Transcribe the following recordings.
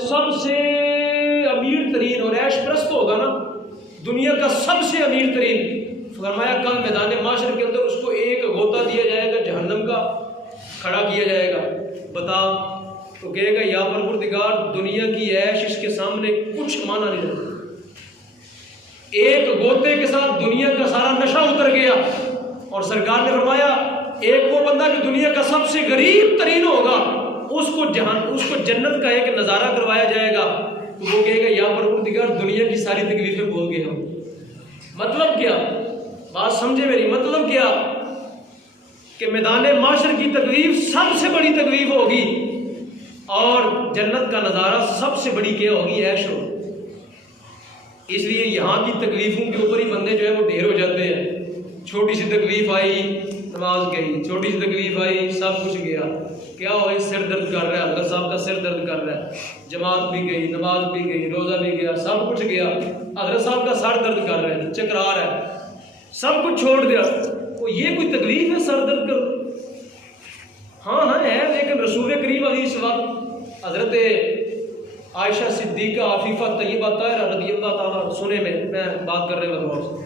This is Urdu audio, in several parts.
سب سے امیر ترین اور عیش پرست ہوگا نا، دنیا کا سب سے امیر ترین، فرمایا کل میدان معاشر کے اندر اس کو ایک غوطہ دیا جائے گا جہنم کا، کھڑا کیا جائے گا، بتا تو کہے گا یا پروردگار دنیا کی عیش اس کے سامنے کچھ مانا نہیں رکھتا، ایک غوطے کے ساتھ دنیا کا سارا نشہ اتر گیا۔ اور سرکار نے فرمایا ایک وہ بندہ جو دنیا کا سب سے غریب ترین ہوگا اس کو جنت کا ایک نظارہ کروایا جائے گا، تو وہ کہے گا یا پروردگار دنیا کی ساری تکلیفیں بھول گئے ہم۔ مطلب کیا؟ بات سمجھے میری، مطلب کیا کہ میدان معاشر کی تکلیف سب سے بڑی تکلیف ہوگی اور جنت کا نظارہ سب سے بڑی کیا ہوگی؟ عیش ہوگی۔ اس لیے یہاں کی تکلیفوں کے اوپر ہی بندے جو ہے وہ ڈھیر ہو جاتے ہیں۔ چھوٹی سی تکلیف آئی نماز گئی، چھوٹی سی تکلیف آئی سب کچھ گیا، کیا ہو گئی؟ سر درد کر رہا ہے، حضرت صاحب کا سر درد کر رہا ہے، جماعت بھی گئی، نماز بھی گئی، روزہ بھی گیا، سب کچھ گیا، حضرت صاحب کا سر درد کر رہا ہے، چکرا رہا ہے، سب کچھ چھوڑ دیا، وہ یہ کوئی تکلیف ہے سر درد کر؟ ہاں ہے، لیکن رسول کریم علیہ السلام حضرت عائشہ صدیقہ عفیفہ طیبہ طاہرہ رضی اللہ تعالیٰ سنے میں بات کر رہے ہوں،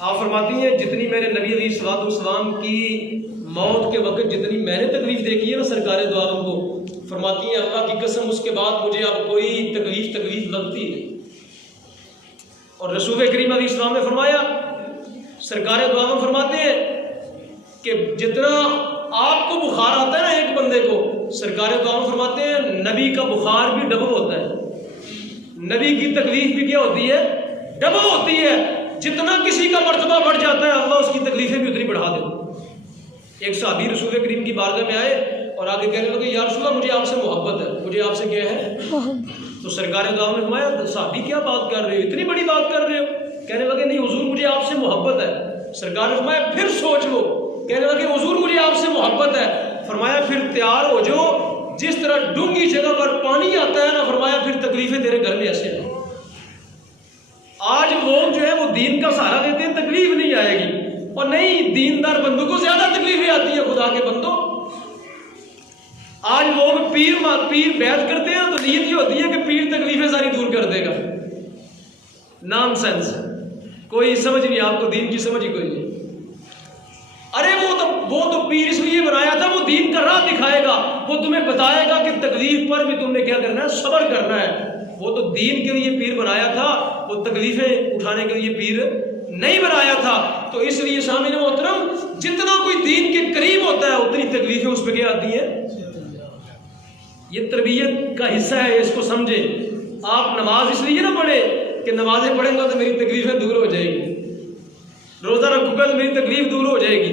آپ فرماتی ہیں جتنی میں نے نبی علیہ الصلوۃ والسلام کی موت کے وقت جتنی میں نے تکلیف دیکھی ہے نا سرکار دو عالم کو، فرماتی ہیں اللہ کی قسم اس کے بعد مجھے اب کوئی تکلیف لگتی نہیں۔ اور رسول کریم علیہ السلام نے فرمایا، سرکار دو عالم فرماتے ہیں کہ جتنا آپ کو بخار آتا ہے نا ایک بندے کو، سرکار دو عالم فرماتے ہیں نبی کا بخار بھی ڈبل ہوتا ہے، نبی کی تکلیف بھی کیا ہوتی ہے؟ ڈبل ہوتی ہے۔ جتنا کسی کا مرتبہ بڑھ جاتا ہے اللہ اس کی تکلیفیں بھی اتنی بڑھا دیتا۔ ایک صحابی رسول کریم کی بارگاہ میں آئے اور آگے کہنے لگے یا رسول اللہ مجھے آپ سے محبت ہے، مجھے آپ سے کیا ہے؟ تو سرکار دو عالم نے فرمایا صحابی کیا بات کر رہے ہو، اتنی بڑی بات کر رہے ہو؟ کہنے لگے نہیں حضور مجھے آپ سے محبت ہے۔ سرکار نے فرمایا پھر سوچ لو۔ کہنے لگے حضور مجھے آپ سے محبت ہے۔ فرمایا پھر تیار ہو جو، جس طرح ڈونگی جگہ پر پانی آتا ہے نا، فرمایا پھر تکلیفیں تیرے گھر میں ایسے ہیں۔ آج لوگ جو ہے وہ دین کا سہارا دیتے ہیں تکلیف نہیں آئے گی، اور نہیں دیندار بندوں کو زیادہ تکلیفیں آتی ہیں خدا کے بندوں۔ آج لوگ پیر بیعت کرتے ہیں تو نیت یہ ہوتی ہے کہ پیر تکلیفیں ساری دور کر دے گا، نان سینس، کوئی سمجھ نہیں، آپ کو دین کی سمجھ ہی کوئی نہیں۔ ارے وہ تو پیر اس لیے بنایا تھا، وہ دین کا راہ دکھائے گا، وہ تمہیں بتائے گا کہ تکلیف پر بھی تم نے کیا کرنا ہے؟ صبر کرنا ہے۔ وہ تو دین کے لیے پیر بنایا تھا، وہ تکلیفیں اٹھانے کے لیے پیر نہیں بنایا تھا۔ تو اس لیے سامعین محترم جتنا کوئی دین کے قریب ہوتا ہے اتنی تکلیفیں اس پہ کیا آتی ہیں؟ یہ تربیت کا حصہ ہے، اس کو سمجھے۔ آپ نماز اس لیے نہ پڑھے کہ نمازیں پڑھیں گا تو میری تکلیفیں دور ہو جائیں گی، روزہ رکھوں گا تو میری تکلیف دور ہو جائے گی،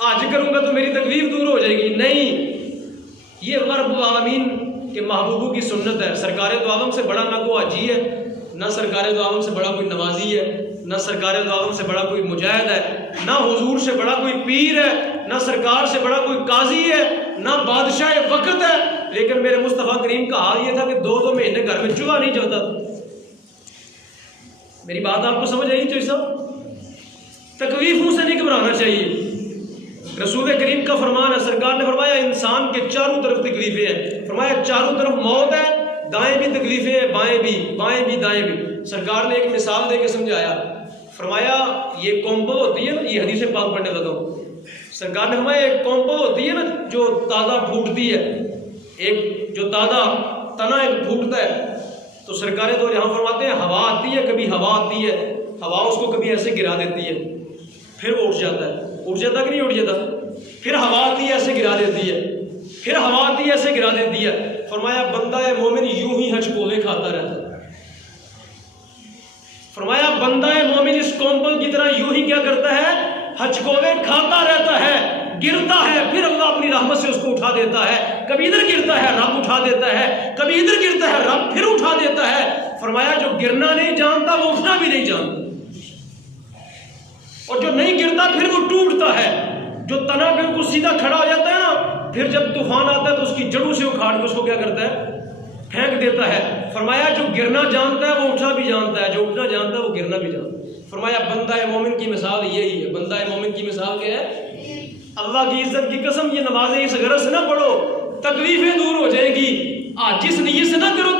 حج کروں گا تو میری تکلیف دور ہو جائے گی۔ نہیں، یہ اللہ رب العالمین کے محبوبوں کی سنت ہے۔ سرکار دو عالم سے بڑا نہ کوئی حاجی ہے، نہ سرکار دو عالم سے بڑا کوئی نمازی ہے، نہ سرکار دو عالم سے بڑا کوئی مجاہد ہے، نہ حضور سے بڑا کوئی پیر ہے، نہ سرکار سے بڑا کوئی قاضی ہے، نہ بادشاہ وقت ہے۔ لیکن میرے مصطفیٰ کریم کا حال یہ تھا کہ 2 مہینے گھر میں چولہا نہیں جلتا تھا۔ میری بات آپ کو سمجھ آئی؟ چوئی صاحب تکلیفوں سے نہیں گھبرانا چاہیے۔ رسول کریم کا فرمان ہے، سرکار نے فرمایا انسان کے چاروں طرف تکلیفیں ہیں، فرمایا چاروں طرف موت ہے، دائیں بھی تکلیفیں ہیں، بائیں بھی دائیں بھی۔ سرکار نے ایک مثال دے کے سمجھایا، فرمایا یہ کومپل ہوتی ہے نا، یہ حدیث پاک پڑھنے لگا ہوں، سرکار نے فرمایا ایک کومپل ہوتی ہے نا جو تازہ پھوٹتی ہے، ایک جو تازہ تنا ایک پھوٹتا ہے، تو سرکار تو یہاں فرماتے ہیں ہوا آتی ہے، کبھی ہوا آتی ہے، ہوا اس کو کبھی ایسے گرا دیتی ہے، پھر وہ اٹھ جاتا ہے، اٹھ جاتا کہ نہیں اٹھ جاتا؟ پھر ہوا آتی ہے ایسے گرا دیتی ہے، پھر ہوا آتی ہے ایسے گرا دیتی ہے۔ فرمایا بندہ مومن یوں ہی ہچکولے کھاتا رہتا ہے۔ فرمایا بندہ مومن اس کومپل کی طرح یوں ہی کیا کرتا ہے؟ ہچکولے کھاتا رہتا ہے، گرتا ہے، پھر اللہ اپنی رحمت سے اس کو اٹھا دیتا ہے۔ کبھی ادھر گرتا ہے رب اٹھا دیتا ہے، کبھی ادھر گرتا ہے رب پھر اٹھا دیتا ہے۔ فرمایا جو گرنا نہیں جانتا وہ اٹھنا بھی نہیں جانتا، اور جو نہیں گرتا پھر وہ ٹوٹتا ہے۔ جو تنا بالکل سیدھا کھڑا ہو جاتا ہے نا، پھر جب طوفان آتا ہے تو اس کی جڑوں سے اکھاڑ کے اس کو کیا کرتا ہے؟ پھینک دیتا ہے۔ فرمایا جو گرنا جانتا ہے وہ اٹھنا بھی جانتا ہے، جو اٹھنا جانتا ہے وہ گرنا بھی جانتا ہے۔ فرمایا بندہ مومن کی مثال یہی ہے۔ بندہ مومن کی مثال کیا ہے؟ اللہ کی عزت کی قسم یہ نمازیں اس غرض سے نہ پڑھو تکلیفیں دور ہو جائیں گی، جس نیت سے نہ کرو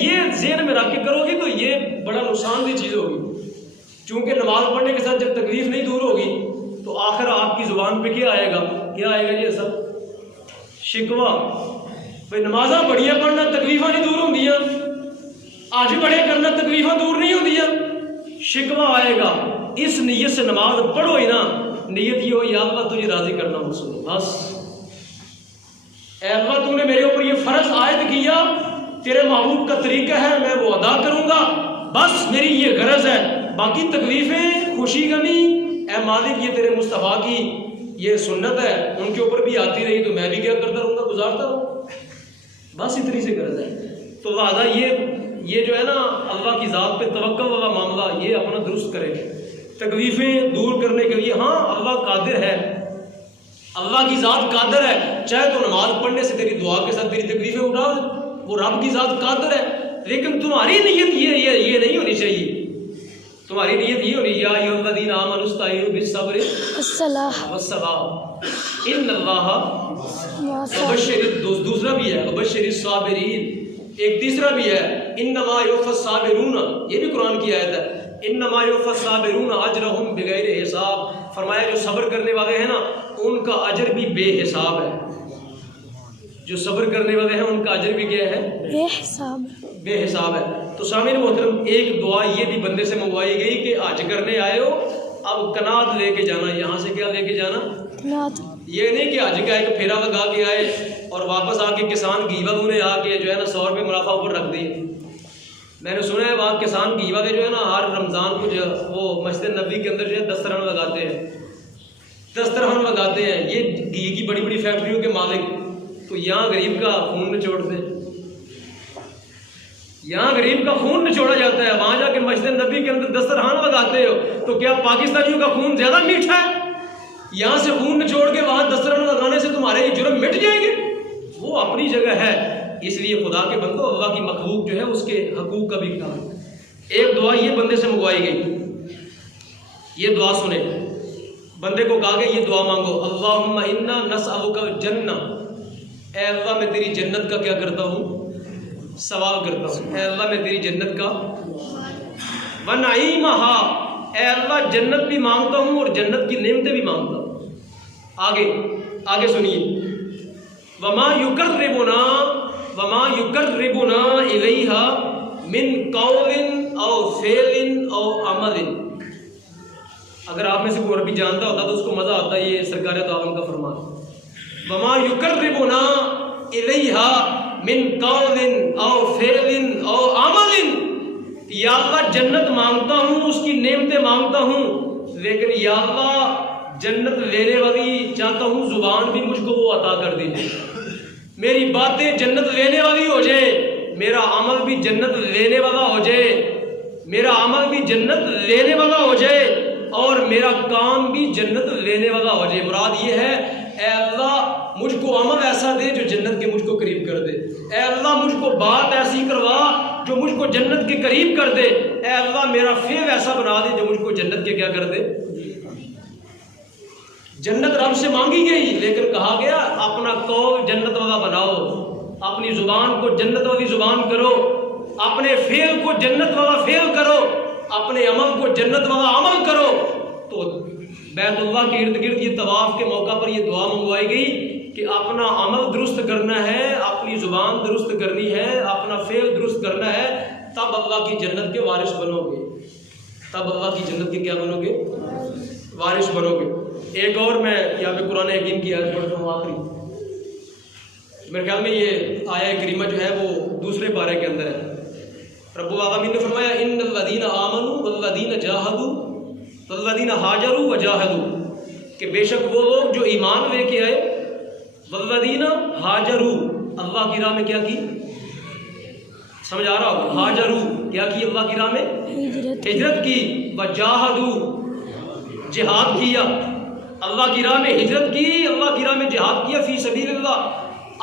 یہ ذہن میں رکھ کے کرو گی تو یہ بڑا نقصان دہ چیز ہوگی، چونکہ نماز پڑھنے کے ساتھ جب تکلیف نہیں دور ہوگی تو آخر آپ کی زبان پہ کیا آئے گا یہ سب شکوہ، بھائی نمازاں بڑیاں پڑھنا تکلیفاں نہیں دور ہوندیاں، آج بڑے کرنا تکلیفاں دور نہیں ہوندیاں، شکوہ آئے گا۔ اس نیت سے نماز پڑھو ہی نا، نیت یہ ہو یا اللہ تجھے راضی کرنا مقصود، بس اے اللہ تو نے میرے اوپر یہ فرض عائد کیا، تیرے محبوب کا طریقہ ہے میں وہ ادا کروں گا، بس میری یہ غرض ہے، باقی تکلیفیں خوشی غمی اے مالک یہ تیرے مصطفیٰ کی یہ سنت ہے، ان کے اوپر بھی آتی رہی تو میں بھی کیا کرتا رہوں گا، گزارتا رہوں، بس اتنی سی غرض ہے۔ تو لہٰذا یہ جو ہے نا اللہ کی ذات پہ توکل والا معاملہ یہ اپنا درست کرے، تکلیفیں دور کرنے کے لیے ہاں اللہ قادر ہے، اللہ کی ذات قادر ہے، چاہے تو نماز پڑھنے سے تیری دعا کے ساتھ تیری تکلیفیں اٹھا دے، وہ رب کی ذات قادر ہے، لیکن تمہاری نیت یہ نہیں ہونی چاہیے، تمہاری نیت یہ ہونی یا ایھا الذین آمنوا استعینوا بالصبر والصلاۃ ان اللہ وبشر، دوسرا بھی ہے وبشر الصابرین، ایک تیسرا بھی ہے انما یوفی الصابرون، یہ بھی قرآن کی آیت ہے، انما یوفی الصابرون اجرہم بغیر حساب، فرمایا جو صبر کرنے والے ہیں نا ان کا اجر بھی بے حساب ہے، جو صبر کرنے والے ہیں ان کا اجر بھی کیا ہے؟ بے حساب ہے۔ تو سامعین محترم ایک دعا یہ بھی بندے سے منگوائی گئی کہ حج کرنے آئے ہو اب کنات لے کے جانا، یہاں سے کیا لے کے جانا؟ یہ نہیں کہ حج کا ایک پھیرا لگا کے آئے اور واپس آ کے کسان گھی والوں نے آ کے جو ہے نا 100 روپے منافع اوپر رکھ دیے۔ میں نے سنا ہے وہاں کسان گھی والے جو ہے نا ہر رمضان کو جو وہ مسجد نبی کے اندر جو ہے دسترخوان لگاتے ہیں، دسترخوان لگاتے ہیں، یہ گھی کی بڑی بڑی فیکٹریوں کے مالک، تو یہاں غریب کا خون نچوڑتے ہیں، یہاں غریب کا خون نچوڑا جاتا ہے، وہاں جا کے مسجد نبی کے اندر دسترخوان لگاتے ہو تو کیا پاکستانیوں کا خون زیادہ میٹھا ہے؟ یہاں سے خون نچوڑ کے وہاں دسترخوان لگانے سے تمہارے یہ جرم مٹ جائیں گے؟ وہ اپنی جگہ ہے، اس لیے خدا کے بندو اللہ کی مخلوق جو ہے اس کے حقوق کا بھی خیال۔ ایک دعا یہ بندے سے منگوائی گئی، یہ دعا سنیں، بندے کو کہا کہ یہ دعا مانگو، اللہم انا نسألک الجنہ، اے اللہ میں تیری جنت کا کیا کرتا ہوں؟ سوال کرتا ہوں، اے اللہ میں تیری جنت کا، ونعیمہا، اے اللہ جنت بھی مانگتا ہوں اور جنت کی نعمتیں بھی مانگتا ہوں۔ آگے سنیے، وما یقربنا الیہا من قول او فعل او عمل، اگر آپ میں سے کوئی عربی جانتا ہوتا تو اس کو مزہ آتا، یہ سرکار عالم کا فرمان، وما یقربنا الیہا من قول او فعل او عمل، یا اللہ جنت مانگتا ہوں اس کی نعمتیں مانگتا ہوں، لیکن یا اللہ جنت لینے والی چاہتا ہوں زبان بھی مجھ کو وہ عطا کر دیجیے، میری باتیں جنت لینے والی ہو جائے، میرا عمل بھی جنت لینے والا ہو جائے، میرا عمل بھی جنت لینے والا ہو جائے اور میرا کام بھی جنت لینے والا ہو جائے۔ مراد یہ ہے اے اللہ مجھ کو عمل ایسا دے جو جنت کے مجھ کو قریب کر دے، اے اللہ مجھ کو بات ایسی کروا جو مجھ کو جنت کے قریب کر دے، اے اللہ میرا فعل ایسا بنا دے جو مجھ کو جنت کے کیا کر دے۔ جنت رب سے مانگی گئی لیکن کہا گیا اپنا قول جنت والا بناؤ، اپنی زبان کو جنت والی زبان کرو، اپنے فعل کو جنت والا فعل کرو، اپنے عمل کو جنت والا عمل کرو۔ تو بیت اللہ کے ارد گرد یہ طواف کے موقع پر یہ دعا منگوائی گئی کہ اپنا عمل درست کرنا ہے، اپنی زبان درست کرنی ہے، اپنا فعل درست کرنا ہے، تب اللہ کی جنت کے وارث بنو گے، تب اللہ کی جنت کے کیا بنو گے؟ وارث بنو گے۔ ایک اور میں یہاں پہ قرآن حکیم کی آیت پڑھتا ہوں آخری، میرے خیال میں یہ آیہ کریمہ جو ہے وہ دوسرے پارے کے اندر ہے۔ رب العالمین نے فرمایا ان الذین آمنوا والذین جاہدوا والذین ہاجروا وجاہدوا، کہ بے شک وہ لوگ جو ایمان لے کے آئے، والذین ہاجروا اللہ کی راہ میں کیا کی، سمجھ آ رہا ہوگا، ہاجروا کیا کی اللہ کی راہ میں ہجرت کی، وجاہدوا جہاد کیا، اللہ کی راہ میں ہجرت کی، اللہ کی راہ میں جہاد کیا فی سبیل اللہ۔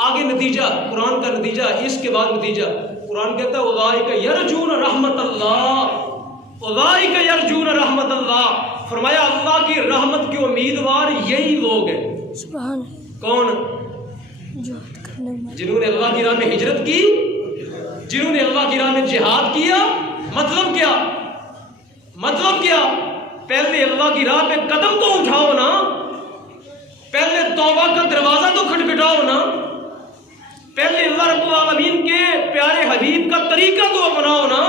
آگے نتیجہ قرآن کا نتیجہ، اس کے بعد نتیجہ قرآن کہتا ہے اولئک یرجون رحمت اللہ، اولئک یرجون رحمت اللہ، فرمایا اللہ کی رحمت کے امیدوار یہی لوگ ہیں۔ کون؟ جنہوں نے اللہ کی راہ میں ہجرت کی، جنہوں نے اللہ کی راہ میں جہاد کیا، مطلب کیا؟ مطلب کیا؟ پہلے اللہ کی راہ پہ قدم تو اٹھاؤ نا، پہلے توبہ کا دروازہ تو کھٹکھٹاؤ نا، پہلے اللہ رب العالمین کے پیارے حبیب کا طریقہ تو اپناؤ نا،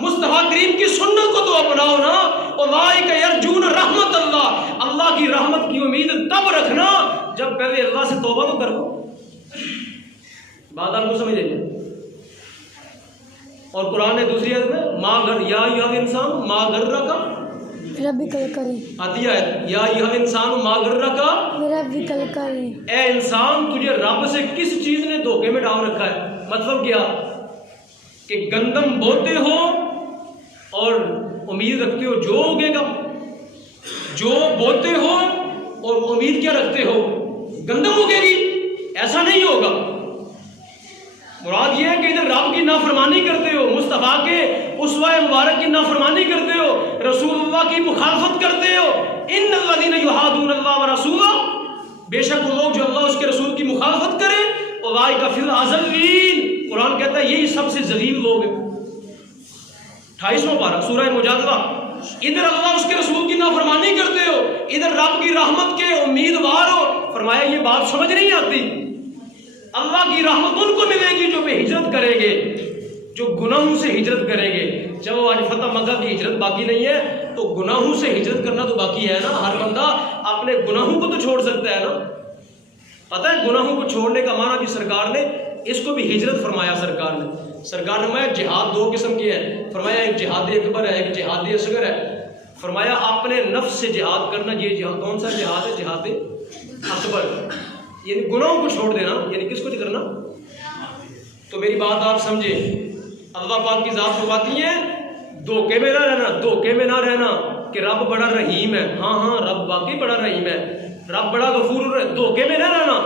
مصطفیٰ کریم کی سنت کو تو اپناؤ نا۔ اولئک یرجون رحمت اللہ، اللہ کی رحمت کی امید تب رکھنا جب پہلے اللہ سے توبہ تو کرو۔ بات آپ کو سمجھ لیجیے۔ اور قرآن نے دوسری آیت میں ما گر یا ایھا انسان ما غرک ربک الکریم، آتی ہے یا ایھا انسان ما غرک ربک الکریم، اے انسان تجھے رب سے کس چیز نے دھوکے میں ڈال رکھا ہے؟ مطلب کیا کہ گندم بوتے ہو اور امید رکھتے ہو جو اگے گا، جو بوتے ہو اور امید کیا رکھتے ہو؟ گندم اگے گی، ایسا نہیں ہوگا۔ مراد یہ ہے کہ ادھر رب کی نافرمانی کرتے ہو، مصطفیٰ کے اسوہ مبارک کی نافرمانی کرتے ہو، رسول اللہ کی مخالفت کرتے ہو۔ ان الذین یحادون اللہ ورسولہ، بے شک وہ لوگ جو اللہ اس کے رسول کی مخالفت کریں، اولئک فی الاذلین، قرآن کہتا ہے یہی سب سے ذلیل لوگ ہیں۔ 28واں پارہ سورہ مجادلہ، ادھر اللہ اس کے رسول کی نافرمانی کرتے ہو، ادھر رب کی رحمت کے امیدوار ہو۔ فرمایا یہ بات سمجھ نہیں آتی، اللہ کی رحمت ان کو ملے گی جو بے ہجرت کریں گے، جو گناہوں سے ہجرت کریں گے۔ چلو آج فتح مکہ کی ہجرت باقی نہیں ہے تو گناہوں سے ہجرت کرنا تو باقی ہے نا۔ ہر بندہ اپنے گناہوں کو تو چھوڑ سکتا ہے نا۔ پتہ ہے گناہوں کو چھوڑنے کا معنی بھی سرکار نے اس کو بھی ہجرت فرمایا۔ سرکار نے فرمایا جہاد دو قسم کے ہیں، فرمایا ایک جہاد اکبر ہے، ایک جہاد اصغر ہے۔ فرمایا اپنے نفس سے جہاد کرنا، یہ جہاد کون سا جہاد ہے؟ جہاد اکبر، یعنی گناہوں کو چھوڑ دینا، یعنی کس کو کرنا؟ تو میری بات آپ سمجھے، اللہ پاک کی ذات فرماتی ہے دھوکے میں نہ رہنا، دھوکے میں نہ رہنا کہ رب بڑا رحیم ہے۔ ہاں ہاں رب واقعی بڑا رحیم ہے، رب بڑا غفور ہے، دھوکے میں نہ رہنا۔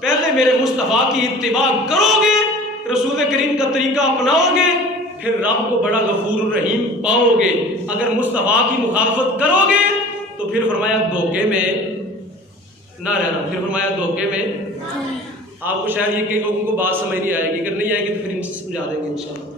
پہلے میرے مصطفیٰ کی اتباع کرو گے، رسول کریم کا طریقہ اپناؤ گے، پھر رب کو بڑا غفور رحیم پاؤ گے۔ اگر مصطفیٰ کی مخالفت کرو گے تو پھر فرمایا دھوکے میں نہ رہنا، پھر فرمایا دھوکے میں۔ آپ کو شاید یہ کہ لوگوں کو بات سمجھ نہیں آئے گی، اگر نہیں آئے گی تو پھر ان سے سمجھا دیں گے انشاءاللہ۔